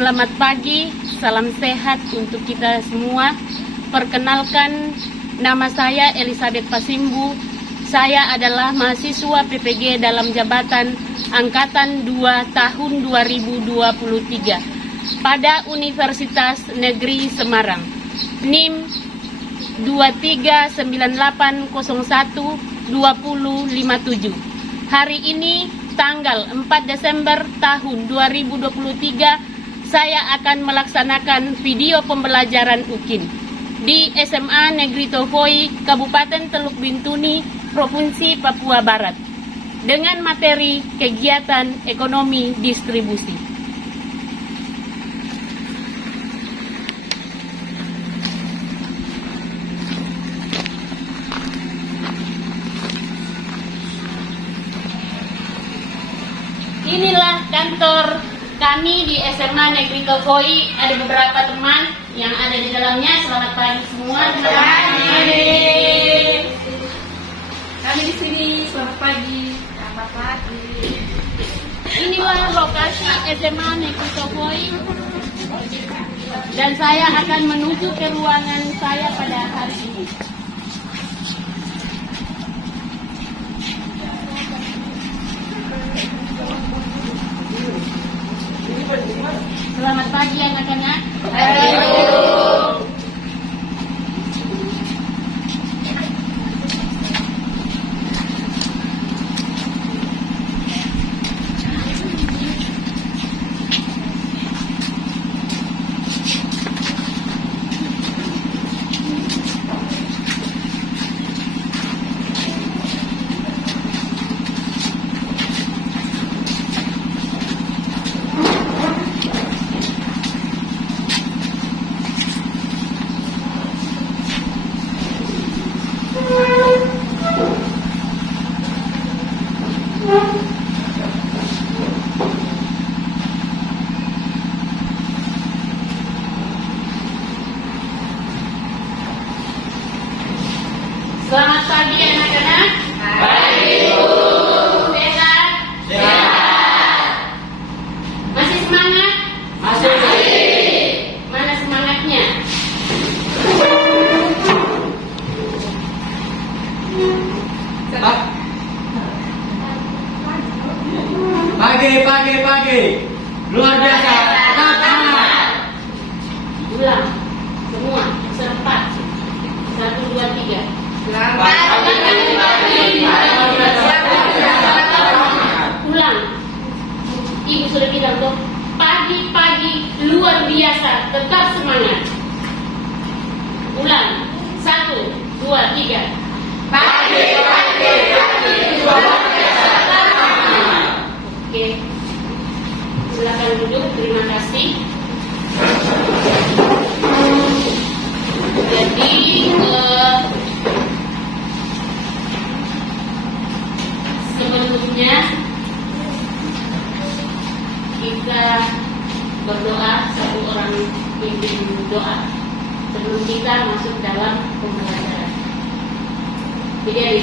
Selamat pagi, salam sehat untuk kita semua. Perkenalkan, nama saya Elizabeth Pasimbu. Saya adalah mahasiswa PPG dalam jabatan Angkatan 2 tahun 2023 pada Universitas Negeri Semarang. NIM 2398012057. Hari ini tanggal 4 Desember tahun 2023 saya akan melaksanakan video pembelajaran UKIN di SMA Negeri Tovoi, Kabupaten Teluk Bintuni, Provinsi Papua Barat, dengan materi kegiatan ekonomi distribusi. Inilah kantor kami di SMA Negeri Tovoi. Ada beberapa teman yang ada di dalamnya. Selamat pagi semua. Selamat pagi. Kami di sini, selamat pagi. Selamat pagi. Inilah lokasi SMA Negeri Tovoi. Dan saya akan menuju ke ruangan saya pada hari ini. Selamat pagi anak-anak. Selamat pagi anak-anak. Pagi, Bu. Sehat? Sehat. Masih semangat? Masih. Mana semangatnya? Pagi. Luar biasa. Tetap semangat. Ulang. Semua. Serempat. 1, 2, 3. Ulang. Ibu sudah bilang tuh, pagi-pagi luar biasa, tetap semangat. Ulang. 1, 2, 3. Pagi, luar biasa. Oke. Silakan duduk. Terima kasih. Jadi sebelumnya kita berdoa, satu orang pimpin doa sebelum kita masuk dalam pembelajaran. Jadi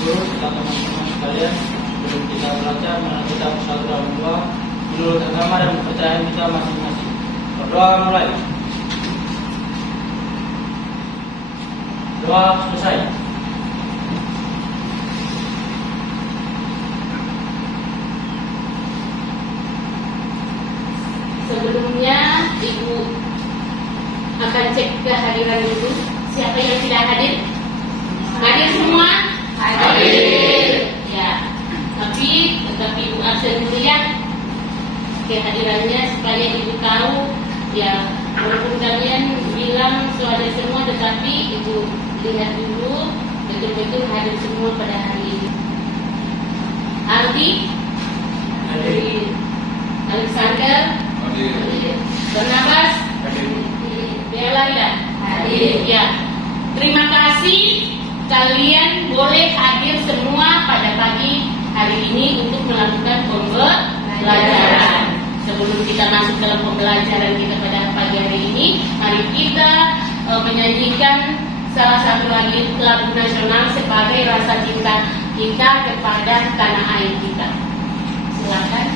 Guru, teman-teman sekalian, sebelum kita belajar mengenai kitab 1 dan 2 menurut agama dan kepercayaan kita masing-masing. Berdoa mulai. Doa selesai. sebelumnya Ibu akan cek kehadiran dulu. Siapa yang tidak hadir? Hadir semua? Hadir. Ya. Tapi tetap Ibu absen dulu ya kehadirannya supaya Ibu tahu ya. Walaupun kalian bilang sudah semua, tetapi Ibu lihat dulu betul-betul hadir semua pada hari ini. Aldi? Hadir. Alexander? Hadir. Barnabas? Hadir. Bella hadir. Ya. Terima kasih, kalian boleh hadir semua pada pagi hari ini untuk melakukan pembelajaran. Sebelum kita masuk dalam pembelajaran kita pada pagi hari ini, mari kita menyanyikan salah satu lagu nasional sebagai rasa cinta kita kepada tanah air kita. Silakan.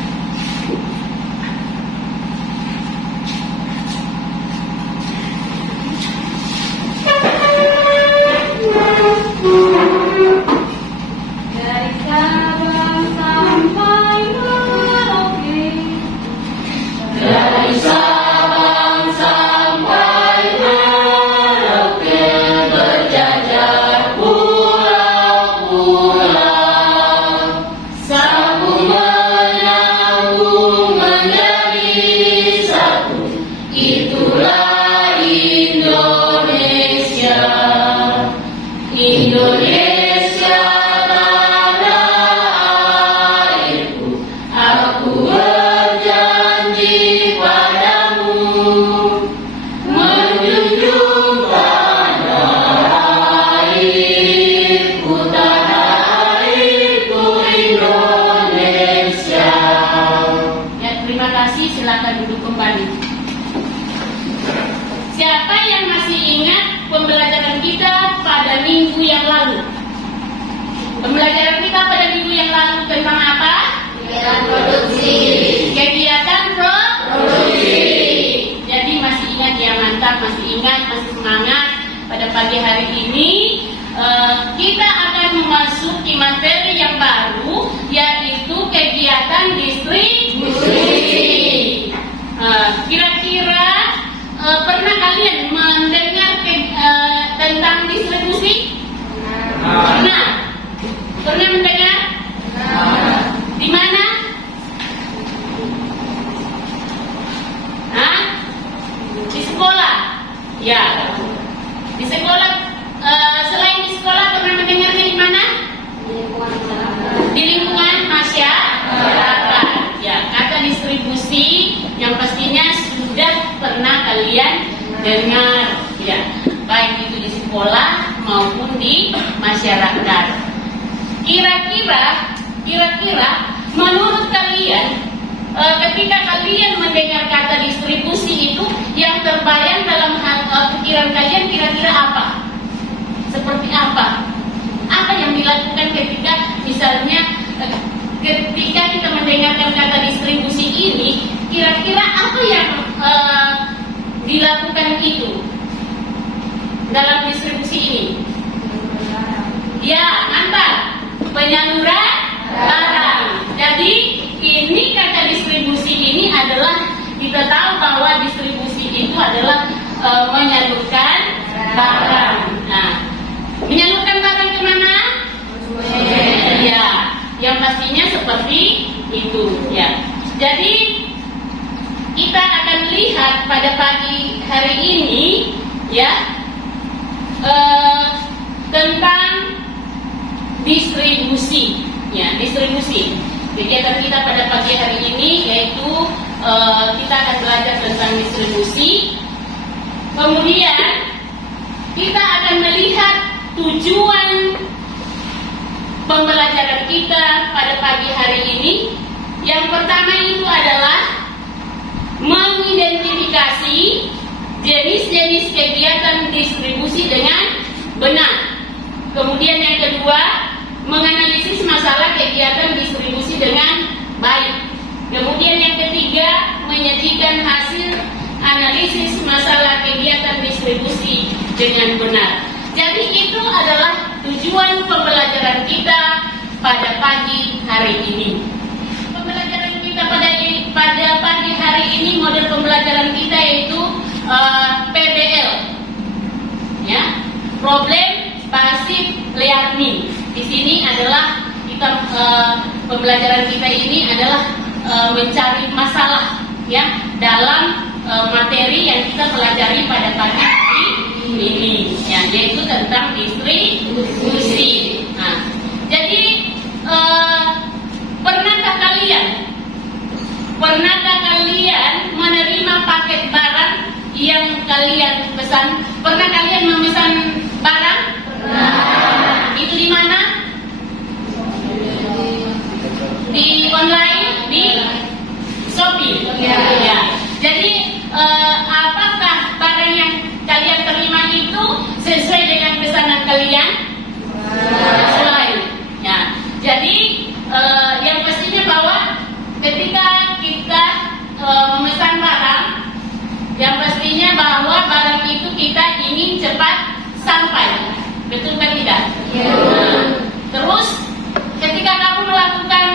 kasih, silakan duduk kembali. Siapa yang masih ingat pembelajaran kita pada minggu yang lalu? Pembelajaran kita pada minggu yang lalu tentang apa? Kegiatan produksi. Kegiatan produksi. Jadi masih ingat ya, mantap, masih ingat, masih semangat. Pada pagi hari ini kita akan memasuki materi yang baru, yaitu kegiatan distribusi. Kira-kira pernah kalian mendengar tentang distribusi? Pernah? Pernah mendengar? Di mana? Hah? Di sekolah? Ya. Di sekolah, selain di sekolah pernah mendengarnya di mana? Di lingkungan masyarakat. Ya, kata distribusi yang pastinya sudah pernah kalian dengar, ya, baik itu di sekolah maupun di masyarakat. Kira-kira menurut kalian, ketika kalian mendengar kata distribusi itu, yang terbayang dalam pikiran kalian kira-kira apa? Seperti apa? Apa yang dilakukan ketika misalnya ketika kita mendengarkan kata distribusi ini, kira-kira apa yang dilakukan itu dalam distribusi ini? Ya, mantap. Penyaluran barang. Jadi ini kata distribusi ini adalah, kita tahu bahwa distribusi itu adalah menyalurkan barang. Nah, menyalurkan barang kemana? Ya, yang pastinya seperti itu. Ya. Jadi kita akan lihat pada pagi hari ini, ya, tentang distribusi. Ya, distribusi. Kegiatan kita pada pagi hari ini yaitu kita akan belajar tentang distribusi. Kemudian kita akan melihat tujuan pembelajaran kita pada pagi hari ini. Yang pertama itu adalah mengidentifikasi jenis-jenis kegiatan distribusi dengan benar. Kemudian yang kedua, menganalisis masalah kegiatan distribusi dengan baik. Kemudian yang ketiga, menyajikan hasil analisis masalah kegiatan distribusi dengan benar. Jadi itu adalah tujuan pembelajaran kita pada pagi hari ini. Pembelajaran kita pada pagi hari ini, model pembelajaran kita yaitu PBL, ya, problem basic learning. Di sini adalah kita pembelajaran kita ini adalah mencari masalah, ya, dalam materi yang kita pelajari pada pagi hari ini, ya, yaitu tentang distribusi. Nah, jadi pernahkah kalian menerima paket barang yang kalian pesan? Pernah kalian memesan barang? Itu di mana? Di online, di Shopee. Ya. Jadi apakah barang yang kalian terima itu sesuai dengan pesanan kalian? Sesuai. Ya. Jadi yang pastinya bahwa ketika kita memesan barang, yang pastinya bahwa barang itu kita ingin cepat sampai. Betul kan tidak? Ya. Terus ketika kamu melakukan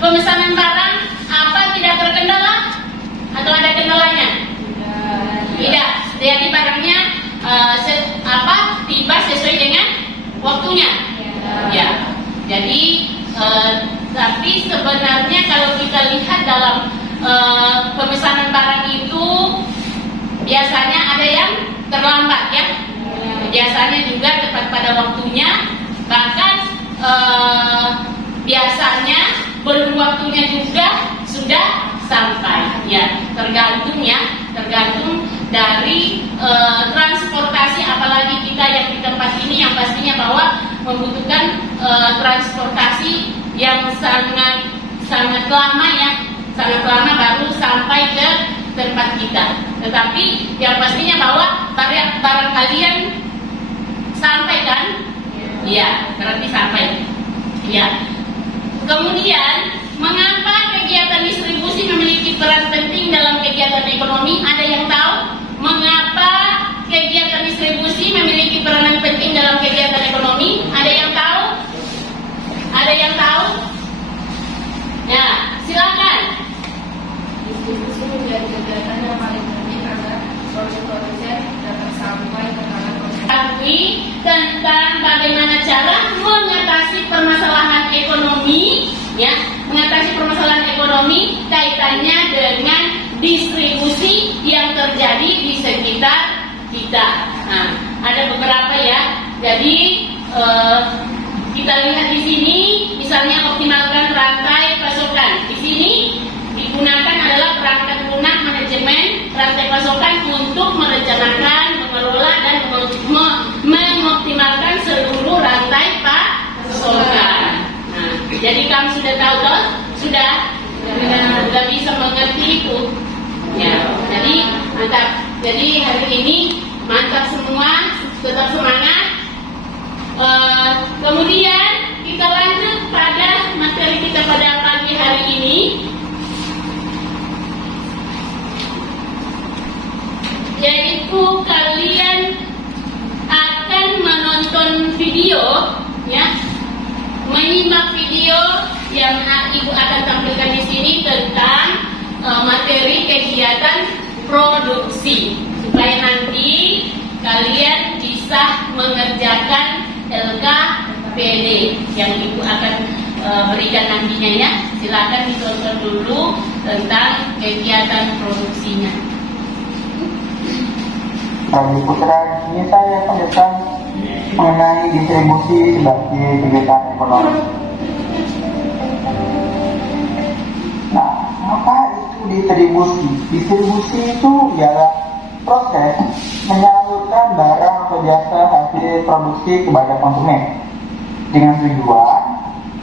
pemesanan barang, apa tidak terkendala? Atau ada kendalanya? Tidak. Jadi barangnya tiba sesuai dengan waktunya. Ya. Jadi tapi sebenarnya kalau kita lihat dalam pemesanan barang itu biasanya ada yang terlambat, ya. Biasanya juga tepat pada waktunya, bahkan biasanya belum waktunya juga sudah sampai, ya. Tergantung dari transportasi, apalagi kita yang di tempat ini yang pastinya bahwa membutuhkan transportasi yang sangat lama, ya, sangat lama baru sampai ke tempat kita. Tetapi yang pastinya bahwa barang kalian sampai kan? Iya, berarti sampai. Ya. Kemudian, mengapa kegiatan distribusi memiliki peran penting dalam kegiatan ekonomi? Ada yang tahu mengapa kegiatan distribusi memiliki peranan penting dalam kegiatan ekonomi? Ada yang tahu? Ada yang tahu? Ya, silakan. Distribusi menjadi kegiatan yang paling penting agar produk-produsen dapat sampai ke tangan konsumen. Ketahui tentang bagaimana cara mengatasi permasalahan ekonomi, ya, mengatasi permasalahan ekonomi kaitannya dengan distribusi yang terjadi di sekitar kita. Nah, ada beberapa ya. Jadi kita lihat di sini, misalnya optimalkan rantai pasokan. Di sini digunakan adalah perangkat lunak manajemen rantai pasokan untuk merencanakan, mengelola dan mengoptimalkan seluruh rantai pasokan. Nah, jadi kamu sudah tahu toh? Sudah bisa mengerti itu. Ya, jadi mantap. Jadi hari ini mantap semua, tetap semangat. Kemudian kita lanjut pada materi kita pada pagi hari ini, yaitu kalian akan menonton video, ya, menyimak video yang Ibu akan tampilkan di sini tentang materi kegiatan produksi, supaya nanti kalian bisa mengerjakan LKPD yang Ibu akan berikan nantinya ya. Silakan ditonton dulu tentang kegiatan produksinya. Bagi putra ini saya akan mengenai distribusi sebagai kegiatan ekonomi. Nah, apa itu distribusi? Distribusi itu ialah proses menyalurkan barang atau jasa hasil produksi kepada konsumen dengan tujuan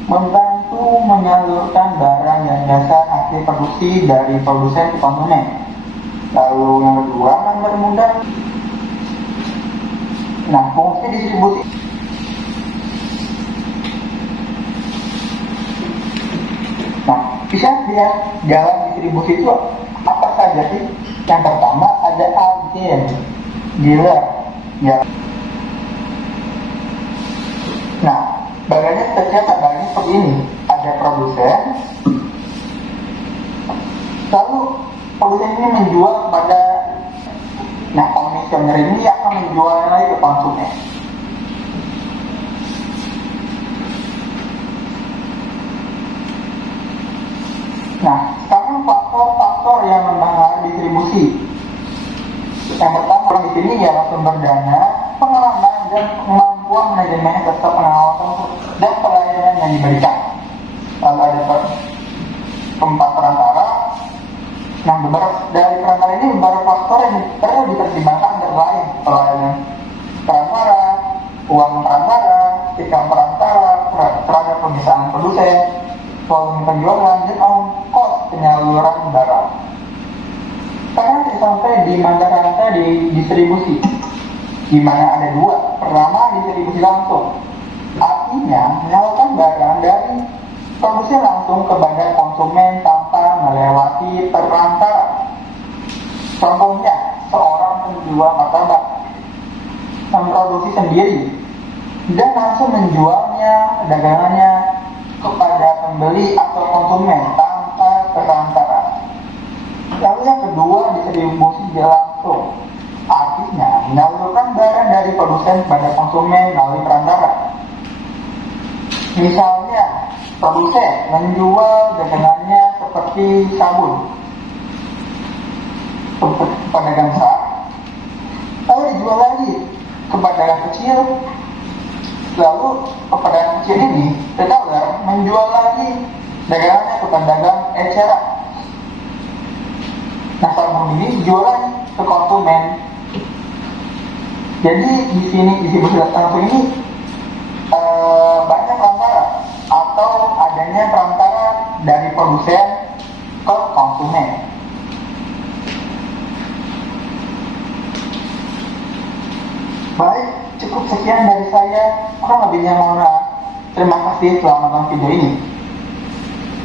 membantu menyalurkan barang dan jasa hasil produksi dari produsen ke konsumen. Lalu yang kedua, mempermudah. Nah, fungsi distribusi. Nah, bisa lihat jalan distribusi itu apa saja sih? Yang pertama ada agen, dealer, ya. Nah, bagiannya tercatat bagiannya seperti ini. Ada produsen, lalu produsen ini menjual kepada, nah, komisioner ini akan menjualnya lagi ke konsumen. Nah, sekarang faktor-faktor yang mempengaruhi distribusi. Yang pertama di sini ialah sumber dana, pengalaman dan kemampuan manajemen serta pengawasan dan pelayanan yang diberikan. Lalu ada keempat perantara. Nah, dari perantara ini beberapa faktor yang perlu dipertimbangkan antara lain: pelayanan perantara, uang perantara, sikap perantara terhadap pemisahan produsen, volume penjualan, dan ongkos penyaluran barang. Sekarang sampai di mata rantai di distribusi, di mana ada dua. Pertama, distribusi langsung, artinya menyalurkan barang dari produksi langsung kepada konsumen tanpa melewati perantara. Contohnya, seorang penjual martabak memproduksi sendiri dan langsung menjualnya dagangannya kepada pembeli atau konsumen tanpa perantara. Lalu yang kedua, distribusi langsung, artinya menyalurkan barang dari produsen kepada konsumen melalui perantara. Misalnya, produsen menjual dagangannya seperti sabun ke pedagang besar, lalu dijual lagi ke pedagang kecil, lalu ke pedagang kecil ini retailer menjual lagi dagangannya ke pedagang eceran. Nah, sabun ini dijual lagi ke konsumen. Jadi di sini distribusi langsung ini banyak perantara atau adanya perantara dari produsen ke sekian dari saya. Kurang lebihnya mohon maaf. Terima kasih telah menonton video ini.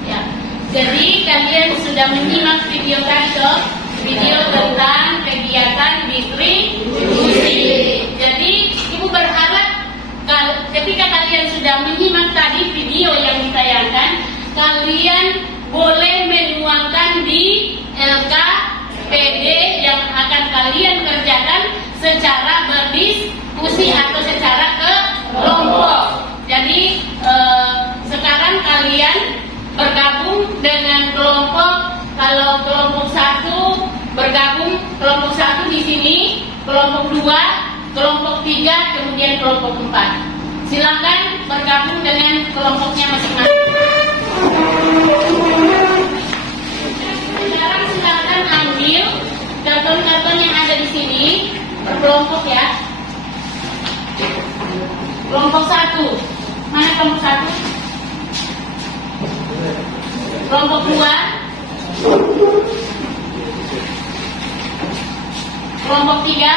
Ya, jadi kalian sudah menyimak video kami toh? Video tentang kegiatan distribusi. Jadi Ibu berharap ketika kalian sudah menyimak tadi video yang ditayangkan, kalian boleh menuangkan di LKPD yang akan kalian kerjakan secara berdiskusi atau secara kelompok. Jadi sekarang kalian bergabung dengan kelompok. Kalau kelompok 1 bergabung, kelompok 1 di sini, kelompok 2, kelompok 3, kemudian kelompok 4. Silakan bergabung dengan kelompoknya masing-masing. Sekarang silakan ambil karton-karton yang ada di sini per kelompok ya. Kelompok 1. Mana kelompok 1? Kelompok 2. Kelompok 3.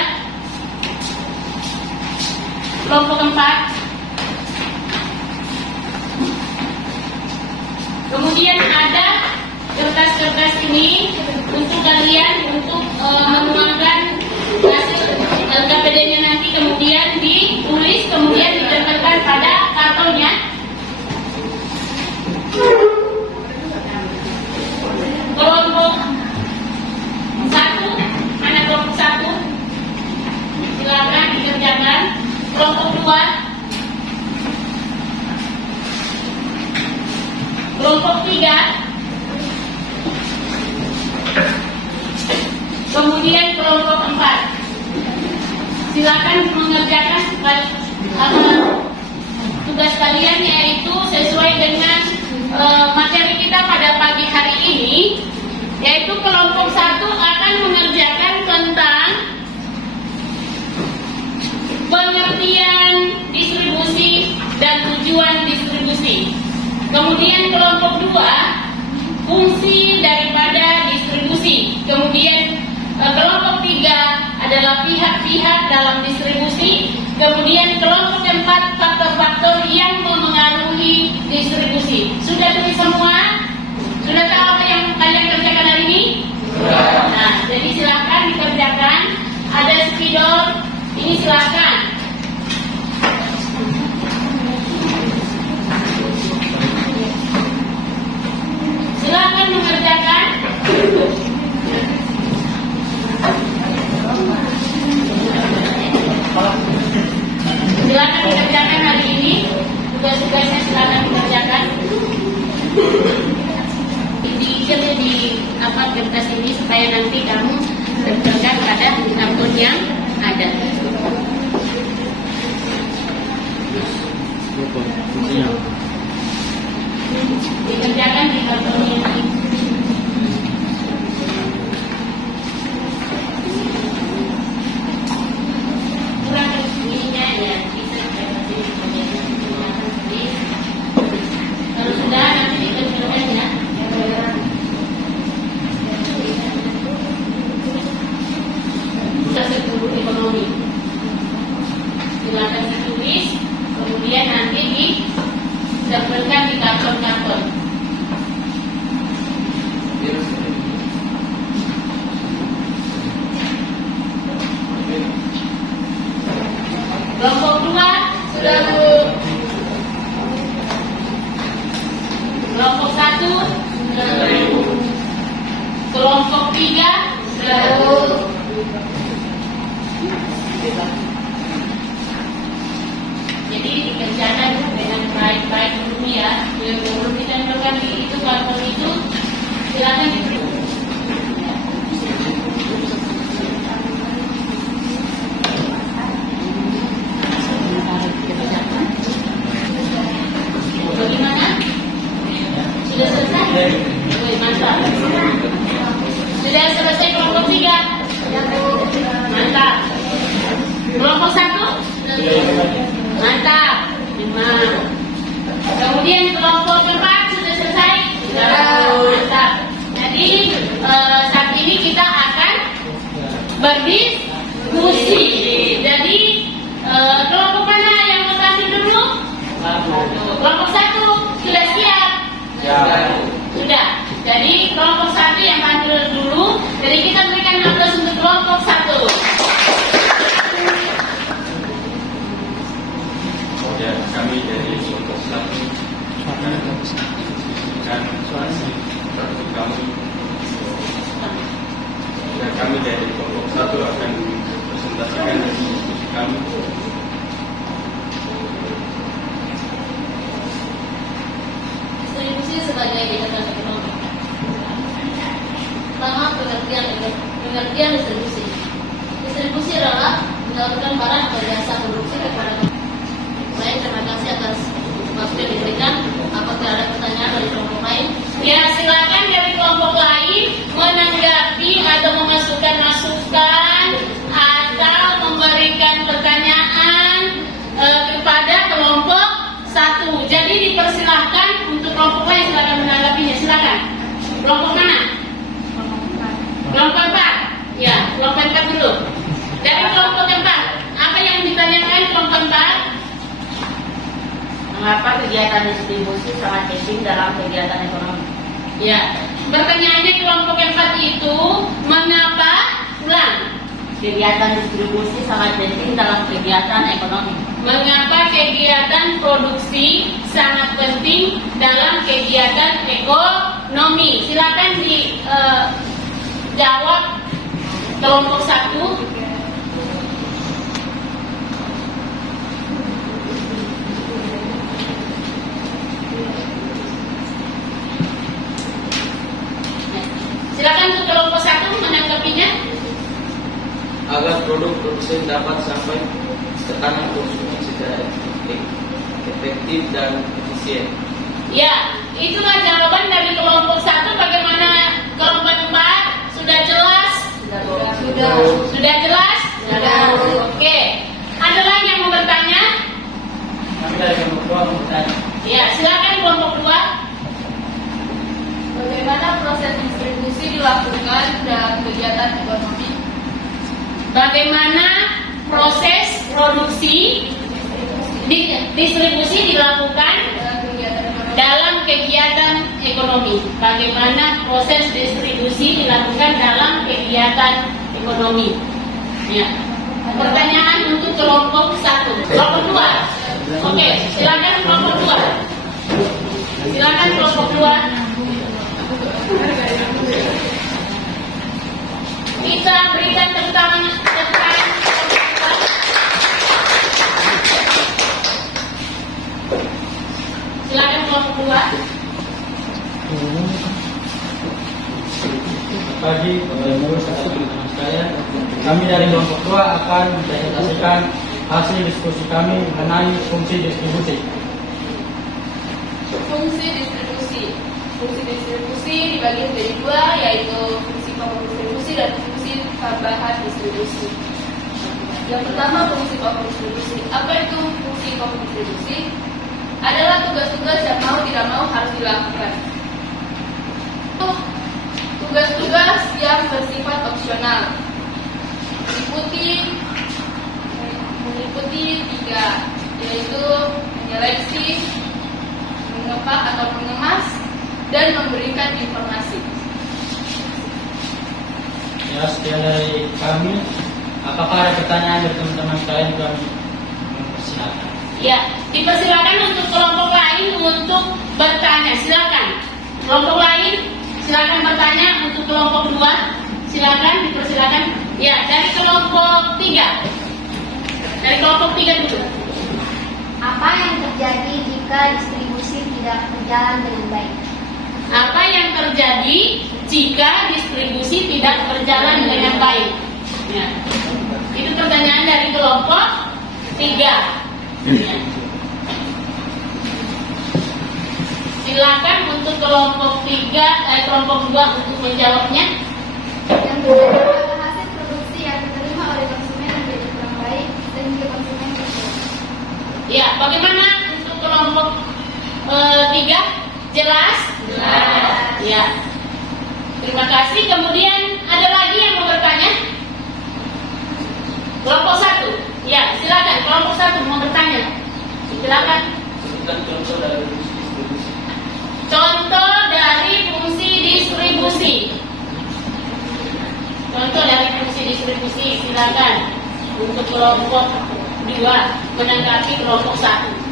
Kelompok 4. Kemudian ada kertas-kertas ini untuk kalian untuk menuangkan hasil LKPD-nya nanti, kemudian ditulis, kemudian ditempelkan pada kartonnya. Kelompok 1, mana kelompok 1? Silakan dikerjakan. Kelompok 2. Kelompok 3. Kemudian kelompok 4. Silakan mengerjakan tugas kalian, yaitu sesuai dengan materi kita pada pagi hari ini, yaitu kelompok 1 akan mengerjakan tentang pengertian distribusi dan tujuan distribusi. Kemudian kelompok 2, fungsi daripada distribusi. Kemudian kelompok 3 adalah pihak-pihak dalam distribusi. Kemudian kelompok 4, faktor-faktor yang memengaruhi distribusi. Sudah tulis semua? Sudah tahu apa yang kalian kerjakan hari ini? Nah, jadi silakan dikerjakan. Ada spidol, ini silakan. Silakan mengerjakan. Silakan dikerjakan hari ini. Tugas-tugasnya silakan dikerjakan. Diikat di kertas ini supaya nanti kamu tempelkan pada karton yang ada. Dikerjakan di karton yang ini. Kurang ininya ya, bisa kalau sudah nanti dikerjakan ya. Sepuluh ekonomi. Silakan ditulis, kemudian nanti ditempelkan di karton-karton. Kelompok 2 sudah Bu. Kelompok 1 sudah Bu. Kelompok 3 sudah Bu. Jadi dikerjakan dengan baik-baik dulu ya. Sebelum ditempelkan di itu karton itu, silakan diberi. Bagaimana? Sudah selesai? Mantap. Sudah selesai kelompok 3? Mantap. Kelompok 1? Mantap. 5. Kemudian kelompok 4 sudah selesai? Mantap. Jadi saat ini kita akan berdiskusi. Jadi kelompok Sudah. Jadi kelompok 1 yang tampil dulu. Jadi kita berikan aplaus untuk kelompok 1. Ya, kami dari kelompok 1 akan memberikan hasil praksi kami. Ya, kami dari kelompok 1 akan presentasikan diskusi kami. Distribusi sebagai kegiatan ekonomi. Pertama, pengertian distribusi. Distribusi adalah menyalurkan barang atau jasa produksi kepada masyarakat. Baik, terima kasih atas waktu yang diberikan. Apakah ada pertanyaan dari kelompok lain? Ya, silakan dari kelompok lain menanggapi atau memasukkan masukan atau memberikan pertanyaan kepada kelompok 1. Jadi dipersilahkan untuk kelompok lain, silakan menanggapinya. Silakan. Kelompok mana? Kelompok 4. Ya, kelompok 4 dulu. Dari kelompok 4, apa yang ditanyakan kelompok 4? Mengapa kegiatan distribusi sangat penting dalam kegiatan ekonomi? Ya, pertanyaannya kelompok 4 itu mengapa? Ulang. Kegiatan distribusi sangat penting dalam kegiatan ekonomi. Mengapa kegiatan produksi sangat penting dalam kegiatan ekonomi? Silakan dijawab kelompok 1. Silakan untuk kelompok 1 menanggapinya. Agar produk produsen dapat sampai ke tangan konsumen secara efektif dan efisien. Ya, itulah jawaban dari kelompok 1. Bagaimana kelompok 4? Sudah jelas? Sudah jelas? Sudah. Oke. Ada lagi yang mau bertanya? Kami dari kelompok 2 mau bertanya. Ya, silakan kelompok 2. Bagaimana proses distribusi dilakukan dalam kegiatan ekonomi? Bagaimana proses produksi distribusi dilakukan Dalam kegiatan ekonomi. dalam kegiatan ekonomi? Bagaimana proses distribusi dilakukan dalam kegiatan ekonomi? Ya. Pertanyaan untuk kelompok 1. Kelompok 2. Oke, silakan kelompok 2. Silakan kelompok 2. Kita berikan tepuk tangan. Silakan kelompok 2. Pagi, Bapak Ibu, teman-teman sekalian. Kami dari kelompok 2 akan mempresentasikan hasil diskusi kami mengenai fungsi distribusi. Fungsi distribusi. Fungsi distribusi dibagi menjadi 2, yaitu fungsi pokok distribusi dan fungsi tambahan distribusi. Yang pertama, fungsi pokok distribusi. Apa itu fungsi pokok distribusi? Adalah tugas-tugas yang mau tidak mau harus dilakukan. Tugas-tugas yang bersifat opsional meliputi 3, yaitu menyeleksi, mengepak atau mengemas, dan memberikan informasi. Ya, sekian dari kami. Apakah ada pertanyaan dari teman-teman sekalian? Kami mempersilakan. Ya, dipersilakan untuk kelompok lain untuk bertanya. Silakan. Kelompok lain, silakan bertanya untuk kelompok 2. Silakan, dipersilakan. Ya, dari kelompok 3. Dari kelompok 3 dulu. Apa yang terjadi jika distribusi tidak berjalan dengan baik? Apa yang terjadi jika distribusi tidak berjalan dengan baik? Ya. Itu pertanyaan dari kelompok 3. Ya. Silakan untuk kelompok 3, kelompok 2 untuk menjawabnya. Yang kedua adalah hasil produksi yang diterima oleh konsumen menjadi kurang baik dan juga konsumen kecewa. Ya, bagaimana untuk kelompok 3? Jelas? Jelas. Ya. Terima kasih. Kemudian ada lagi yang mau bertanya? Kelompok 1. Ya, silakan. Kelompok 1 mau bertanya. Silakan. Sebutkan contoh dari fungsi distribusi. Contoh dari fungsi distribusi. Contoh dari fungsi distribusi, silakan untuk kelompok 2 menanggapi kelompok 1.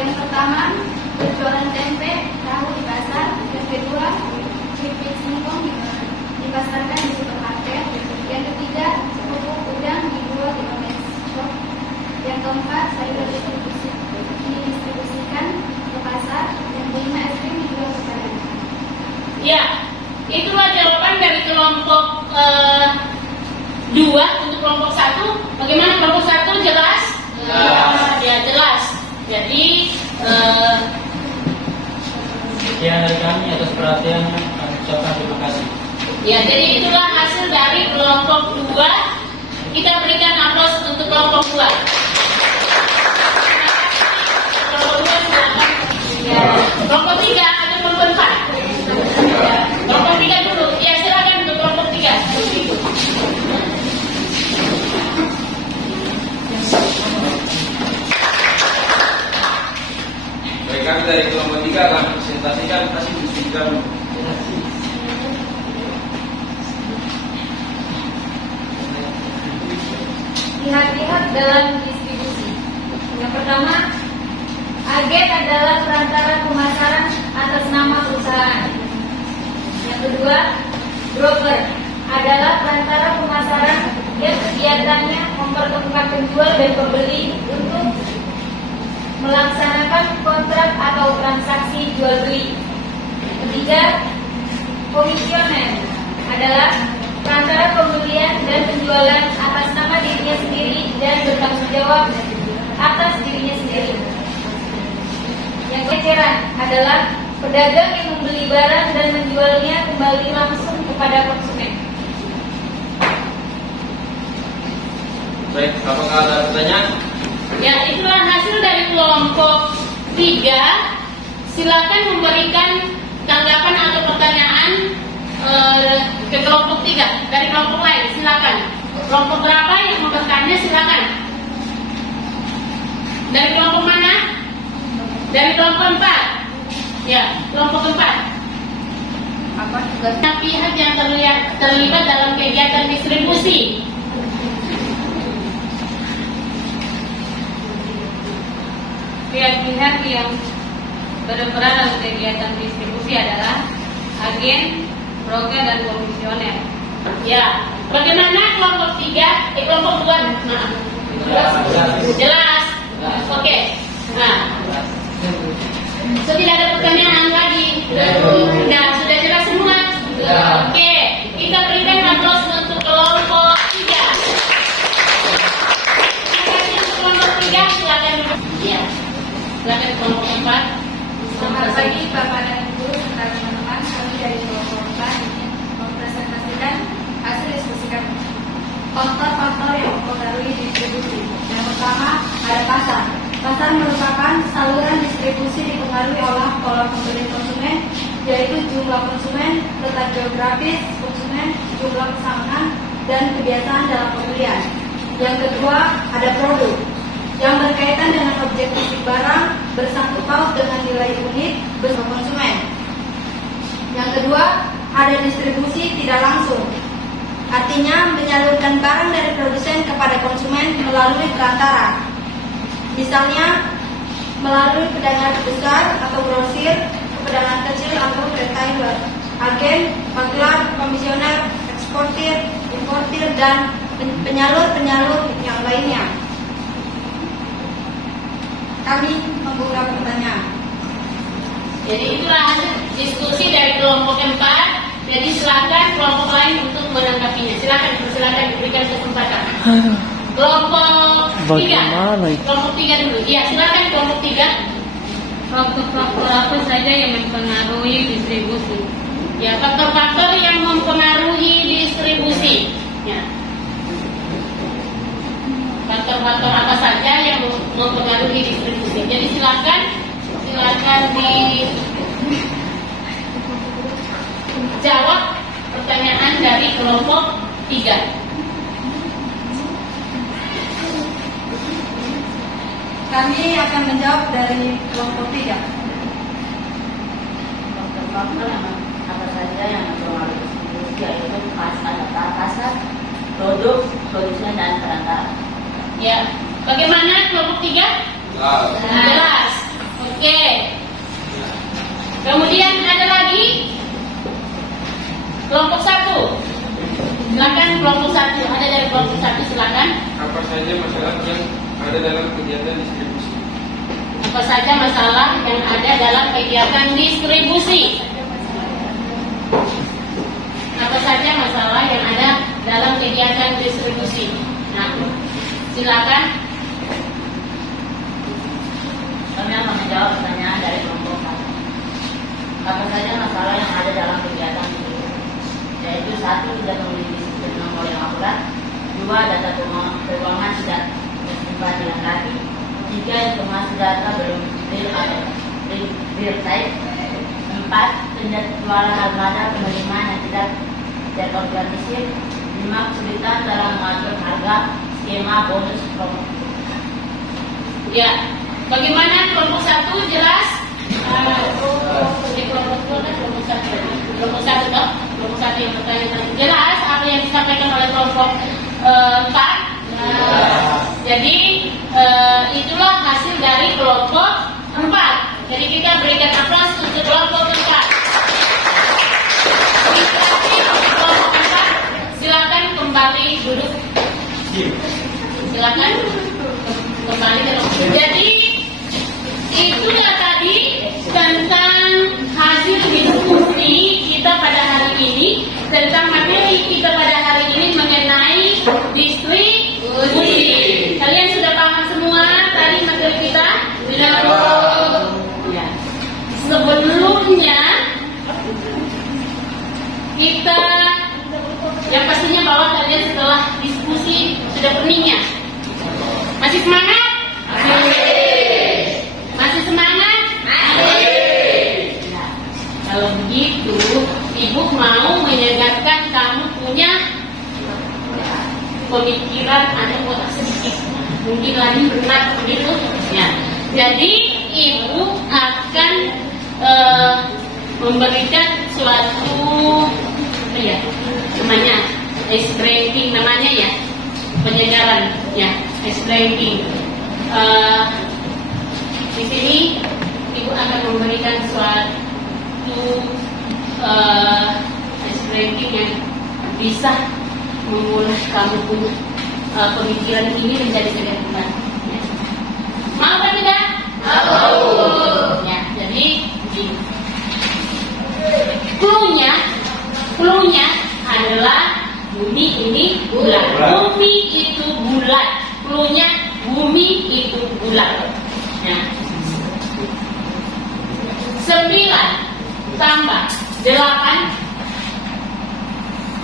Yang pertama, berjualan tempe, tahu di pasar. Yang kedua, keripik singkong dipasarkan di supermarket. Yang ketiga, pupuk udang dijual di online shop. Yang keempat, sayur didistribusikan ke pasar. Yang kelima, es krim dijual ke pedagang. Ya, itulah jawaban dari kelompok 2 untuk kelompok 1. Bagaimana kelompok 1, jelas? Ya, jelas. Jadi Sekian dari kami atas perhatiannya. Kami ucapkan terima kasih. ya, jadi itulah hasil dari kelompok 2. Kita berikan aplaus untuk kelompok 2. Kelompok 2 silakan. Ya. Kelompok 3 ada kelompok 4. Ya. Kelompok 3 dulu. Ya, silakan untuk kelompok 3. Baik, kami dari kelompok 3 akan presentasikan hasil diskusi kami. Lihat-lihat dalam distribusi. Yang pertama, agen adalah perantara pemasaran atas nama perusahaan. Yang kedua, broker adalah perantara pemasaran yang kegiatannya mempertemukan penjual dan pembeli untuk melaksanakan kontrak atau transaksi jual beli. Ketiga, komisioner adalah perantara pembelian dan penjualan atas nama dirinya sendiri dan bertanggung jawab atas dirinya sendiri. Yang ketiga adalah pedagang yang membeli barang dan menjualnya kembali langsung kepada konsumen. Baik, apakah ada pertanyaan? Ya, itulah hasil dari kelompok 3. Silakan memberikan tanggapan atau pertanyaan ke kelompok 3 dari kelompok lain. Silakan. Kelompok berapa yang mau bertanya? Silakan. Dari kelompok mana? Dari kelompok 4. Ya, kelompok 4. Apa tugasnya? Pihak yang terlibat dalam kegiatan distribusi. Pihak-pihak yang berperan dalam kegiatan distribusi adalah agen, broker, dan komisioner. Ya, bagaimana kelompok 3? Kelompok 2. Jelas. Oke. Nah, so tidak ada pertanyaan lagi. Sudah jelas semua. Oke, kita berikan aplaus untuk kelompok 3. Terima kasih untuk kelompok 3. Silakan. Ya. Silakan kelompok 4. Selamat pagi Bapak dan Ibu serta teman-teman. Kami dari kelompok 4 ingin mempresentasikan hasil diskusi kami. Faktor-faktor yang mempengaruhi distribusi. Yang pertama ada pasar. Pasar merupakan saluran distribusi dipengaruhi oleh pola pembeli konsumen, yaitu jumlah konsumen, letak geografis konsumen, jumlah pesanan, dan kebiasaan dalam pembelian. Yang kedua ada produk yang berkaitan dengan objektif barang bersangkut paut dengan nilai unit bersama konsumen. Yang kedua ada distribusi tidak langsung, artinya menyalurkan barang dari produsen kepada konsumen melalui perantara. Misalnya melalui pedagang besar atau grosir, pedagang kecil atau retailer, agen, maklar, komisioner, eksportir, importir, dan penyalur-penyalur yang lainnya. Kami membuka pertanyaan. Jadi itulah hasil diskusi dari kelompok 4. Jadi silakan kelompok lain untuk menanggapinya. Silakan diberikan kesempatan. Kelompok 3. Kelompok 3 dulu. Iya, silakan kelompok 3. Faktor-faktor apa saja yang mempengaruhi distribusi? Ya, faktor-faktor yang mempengaruhi distribusi. Ya. Faktor-faktor apa saja yang mempengaruhi distribusi? Jadi silakan silakan dijawab pertanyaan dari kelompok 3. Kami akan menjawab dari kelompok 3. Faktor apa saja yang mempengaruhi distribusi, yaitu pasar, produk, solusinya dan perantara. Ya, bagaimana kelompok 3? Jelas. Oke. Kemudian ada lagi kelompok 1. Silakan kelompok 1. Ada dari kelompok 1, silakan. Apa saja masalah yang ada dalam kegiatan distribusi? Apa saja masalah yang ada dalam kegiatan distribusi? Apa saja masalah yang ada dalam kegiatan distribusi? Nah, silakan. Kami akan menjawab pertanyaan dari kelompok 1. Apa saja masalah yang ada dalam kegiatan distribusi? Yaitu 1. Tidak memiliki sistem nomor yang akurat. 2. Data keuangan tidak tersimpan dengan rapi. 3. Informasi data belum real atau real time. 4. Penjadwalan armada penerimaan yang tidak terorganisir. 5. Kesulitan dalam mengatur harga, skema, bonus, promo. Ya, bagaimana kelompok 1 jelas? Di kelompok 2 kan kelompok 1. Kelompok 1 toh? Kelompok 1 yang pertanyaan jelas apa yang disampaikan oleh kelompok 4? Jadi itulah hasil dari kelompok 4. Jadi kita berikan aplaus untuk kelompok 4. Kelompok 4, silakan kembali duduk. Silakan kembali ke kelompok. Jadi itulah tadi tentang hasil diskusi kita pada hari ini, tentang materi kita pada hari ini mengenai distribusi. Kalian sudah paham semua tadi materi kita? Ya. Sebelumnya kita yang pastinya bahwa kalian setelah diskusi sudah berniat. Masih semangat? Masih semangat? Nah, kalau begitu, Ibu mau menyegarkan kamu punya pemikiran, ada otak sedikit, mungkin lagi berat begitu. Ya. Jadi Ibu akan memberikan suatu namanya ice breaking, namanya ya, penyegaran ya, ice breaking. Di sini Ibu akan memberikan suatu ice breaking yang bisa memulai kamu punya pemikiran ini menjadi sederhana. Ya. Mau kan tidak? Mau. Ya, jadi begini. Cluenya adalah bumi ini bulat. Bumi itu bulat. Cluenya bumi itu bulat. Ya. 9 tambah 8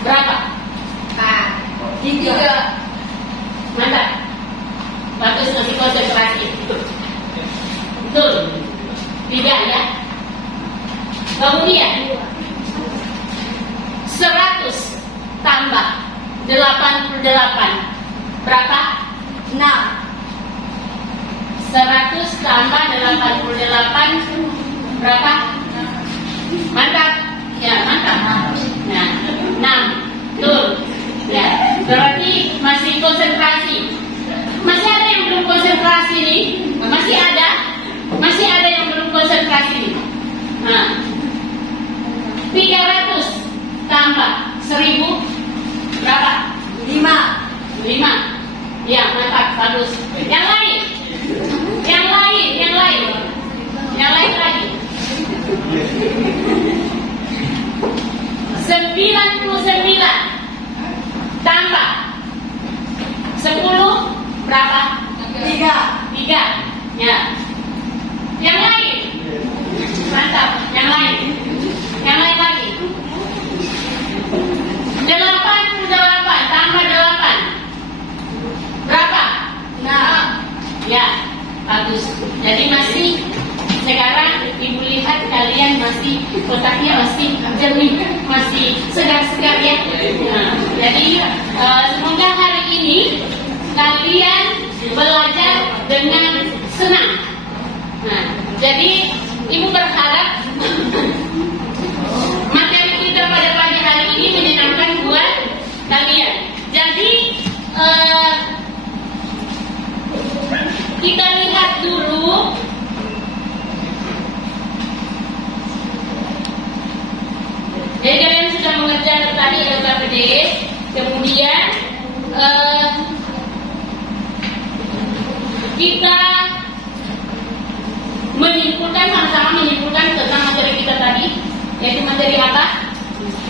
berapa? 3. Mantap. Bagus, masih konsentrasi. Betul. 3 ya. Kemudian 100 tambah 88 berapa? 6. 100 tambah 88 berapa? Mantap. Ya, mantap. Nah, 6. Betul. Ya, berarti masih konsentrasi. Masih ada yang belum konsentrasi nih? Masih ada yang belum konsentrasi nih. Nah, 300 tambah 1000 berapa? 5. Ya, mantap, bagus. Yang lain lagi. 99 tambah 10 berapa? 3. Ya. Yang lain. Mantap. Yang lain lagi. 88 tambah 8 berapa? 6. Ya, bagus. Jadi masih sekarang segar-segar ya. Nah, jadi semoga hari ini kalian belajar dengan senang. Nah, jadi Ibu berharap materi kita pada pagi hari ini menyenangkan buat kalian. Jadi kita lihat dulu jadi kalian sudah mengerjakan tadi LKPD, kemudian kita menyimpulkan sama-sama menyimpulkan tentang materi kita tadi, yaitu materi apa?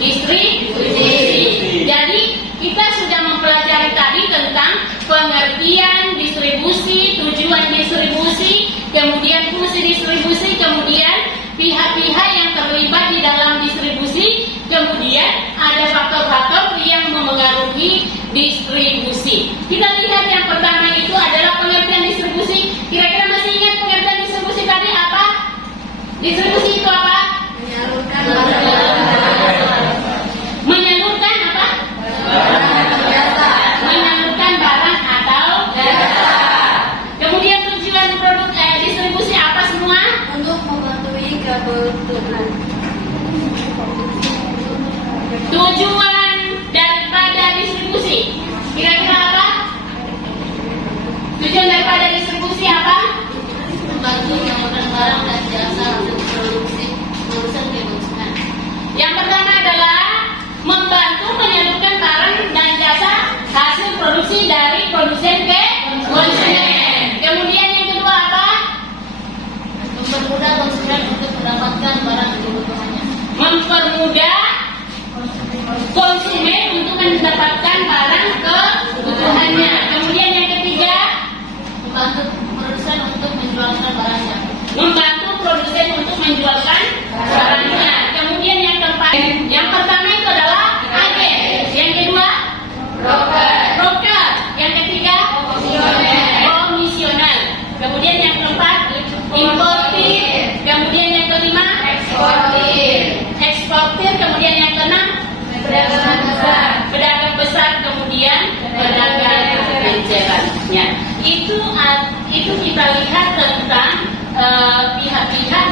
Distribusi. Jadi kita sudah mempelajari tadi tentang pengertian distribusi, tujuan distribusi, kemudian fungsi distribusi, kemudian pihak-pihak yang terlibat di dalam distribusi, kemudian ada faktor-faktor yang memengaruhi distribusi. Kita lihat yang pertama itu adalah pengertian distribusi. Kira-kira masih ingat pengertian distribusi tadi apa? Distribusi itu apa? Menyalurkan apa? Menyalurkan barang atau jasa. Kemudian tujuan produk distribusi apa semua? Untuk mematuhi kebutuhan. Tujuan daripada distribusi kira-kira apa? Tujuan daripada distribusi apa? Membantu menyalurkan barang dan jasa untuk produksi urusan kebutuhan. Yang pertama adalah membantu menyalurkan barang dan jasa hasil produksi dari produsen ke konsumen. Kemudian yang kedua apa? Mempermudah konsumen untuk mendapatkan barang kebutuhannya. Mempermudah konsumen untuk mendapatkan barang kebutuhannya. Kemudian yang ketiga, Membantu produsen untuk menjualkan barangnya. membantu produsen untuk menjualkan barangnya. Kemudian yang keempat, yang pertama itu adalah agen. Yang kedua, broker. Yang ketiga, komisioner. Kemudian yang keempat, importir. Kemudian yang kelima, eksportir. Kemudian yang keenam, pedagang besar. Kemudian pedagang eceran. Ya, itu kita lihat tentang pihak-pihak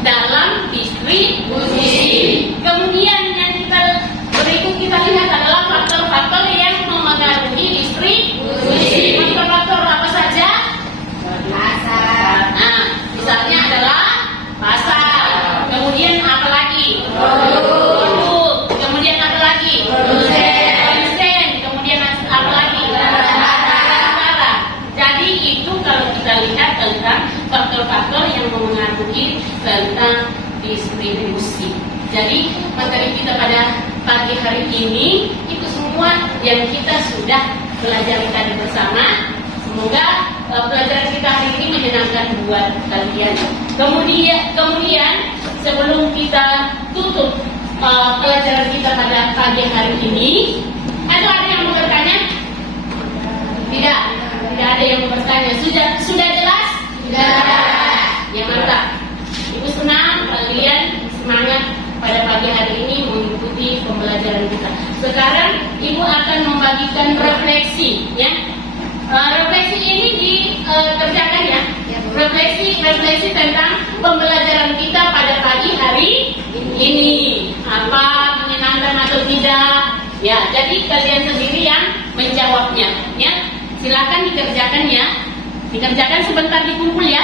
dalam distribusi. Kemudian yang berikut kita lihat adalah faktor-faktor yang memengaruhi distribusi. Faktor-faktor apa saja? Pasar. Nah, misalnya adalah pasar. Kemudian apa lagi? Produk. Kemudian apa lagi? Produsen. Kemudian apa lagi? Barang. Jadi itu kalau kita lihat tentang faktor-faktor yang memengaruhi tentang distribusi. Jadi materi kita pada pagi hari ini itu semua yang kita sudah pelajari tadi bersama. Semoga pelajaran kita hari ini menyenangkan buat kalian. Kemudian sebelum kita tutup pelajaran kita pada pagi hari ini, ada yang mau bertanya? Tidak ada yang mau bertanya. Sudah jelas? Ya mantap. Ibu senang kalian semangat pada pagi hari ini mengikuti pembelajaran kita. Sekarang Ibu akan membagikan refleksi, ya. Refleksi ini dikerjakan ya. Refleksi tentang pembelajaran kita pada pagi hari ini. Apa menyenangkan atau tidak? Ya, jadi kalian sendiri yang menjawabnya, ya. Silakan dikerjakan ya. Dikerjakan sebentar dikumpul ya.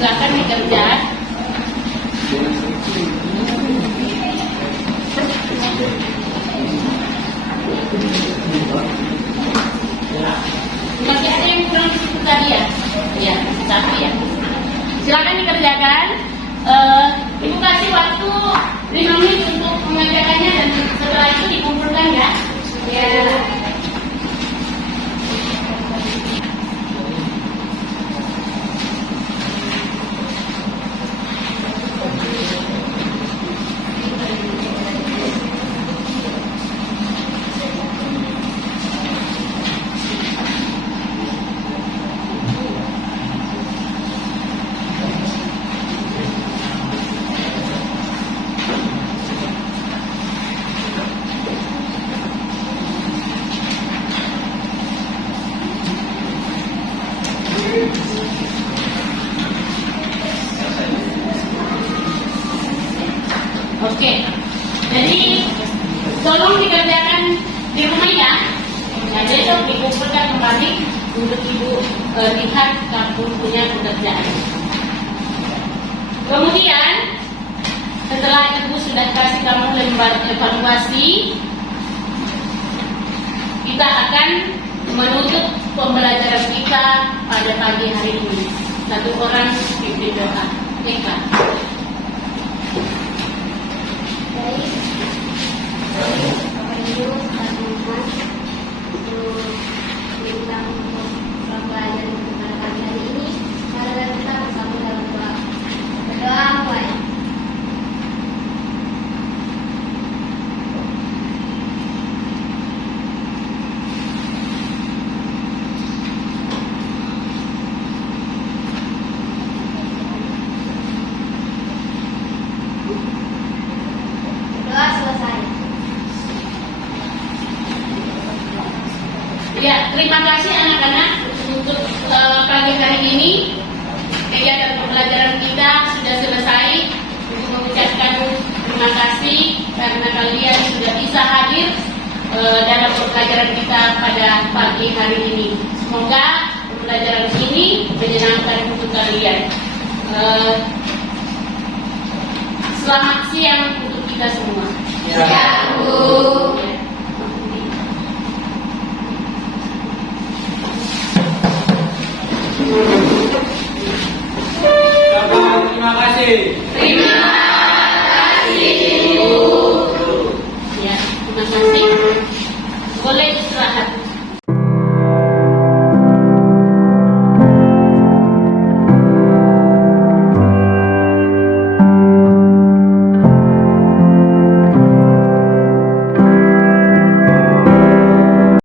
Silakan dikerjakan. Masih ada yang kurang di situ tadi ya? Ya, satu ya. Silakan dikerjakan. Ibu kasih waktu 5 menit untuk mengerjakannya dan setelah itu dikumpulkan ya. Ya. Oke, jadi tolong dikerjakan di rumah ya. Nah, besok dikumpulkan kembali untuk ibu lihat kamu punya pekerjaan. Kemudian setelah ibu sudah kasih kamu lembar evaluasi, kita akan menutup pembelajaran kita pada pagi hari ini. Satu orang pimpin doa. Eka. Baik, Bapak Ibu, teman-teman, tentang pembelajaran pada pagi hari ini, mari kita bersama dalam doa. Berdoa mulai. Doa selesai. Ya, terima kasih anak-anak untuk pagi hari ini. Kegiatan pembelajaran kita sudah selesai. Untuk mengucapkan terima kasih karena kalian sudah bisa hadir dalam pembelajaran kita pada pagi hari ini. Semoga pembelajaran ini menyenangkan untuk kalian. Selamat siang untuk kita semua. Ya. Bu. Terima kasih. Terima